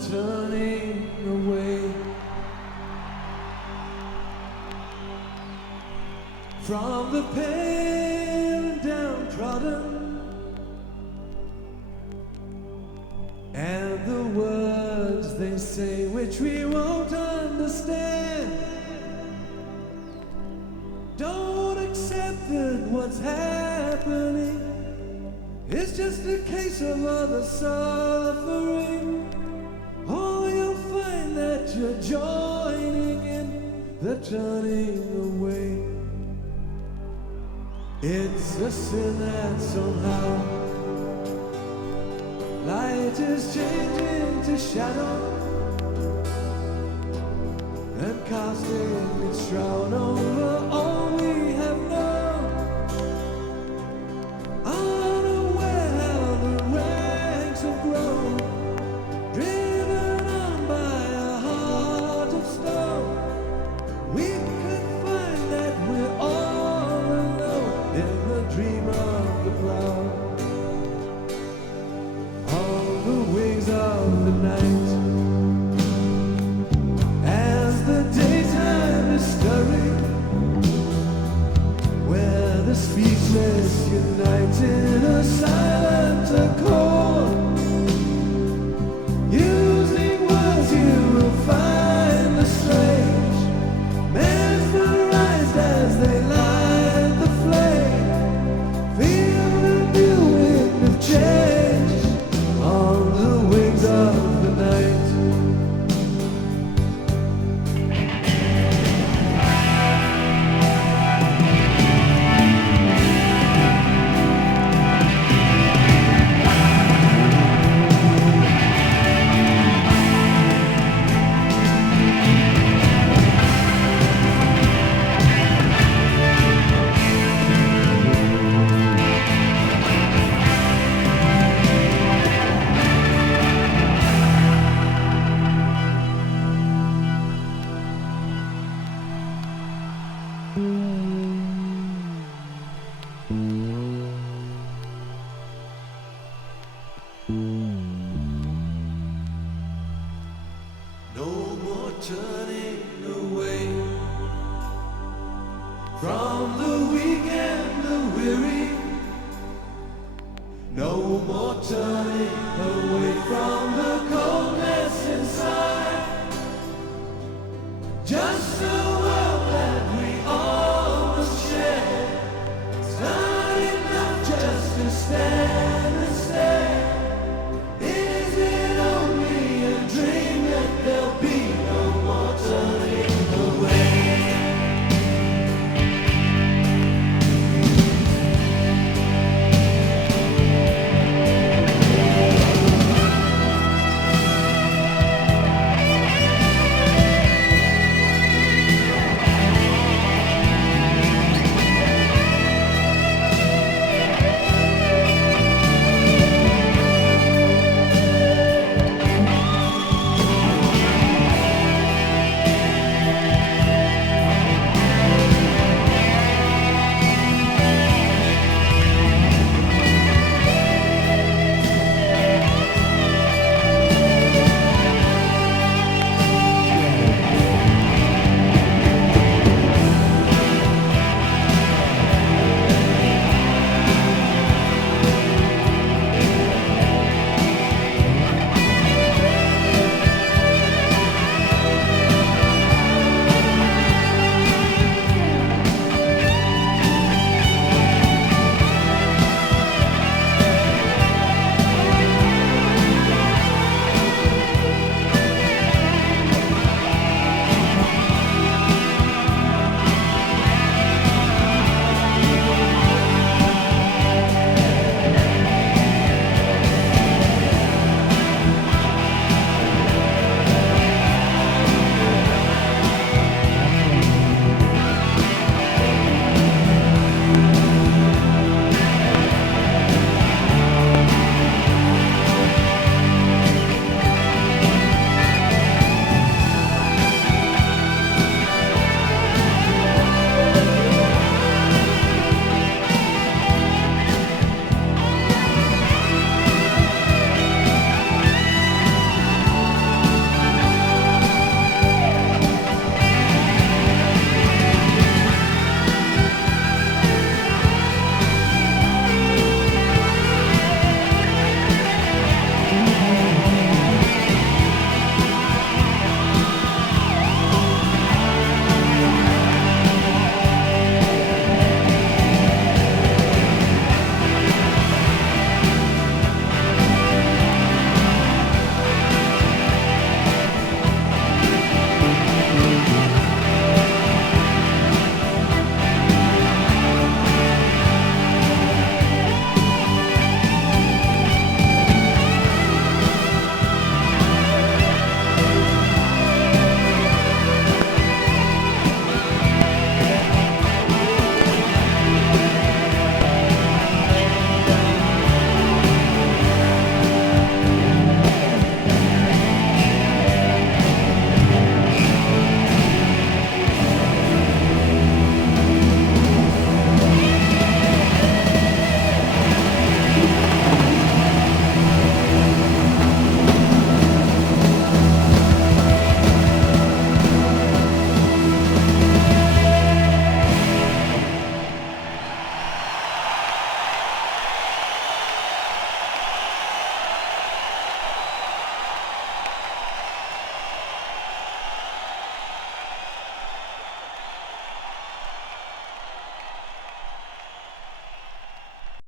turning away from the pale and downtrodden, and the words they say which we won't understand. Don't accept that what's happening is just a case of other suffering. Oh, you'll find that you're joining in the turning away. It's a sin that somehow light is changing to shadow and casting its shroud over all we have known. Unaware how the ranks have grown, driven on by a heart of stone. We could find that we're all alone in the dream of the cloud. On the wings of the night, as the daytime is stirring, where the speechless unite in a silent accord, using words you will find the strange, mesmerized as they light the flame. Feel the new wind of change on the wings of the night. No more turning away from the weak and the weary. No more turning away from the coldness inside. Just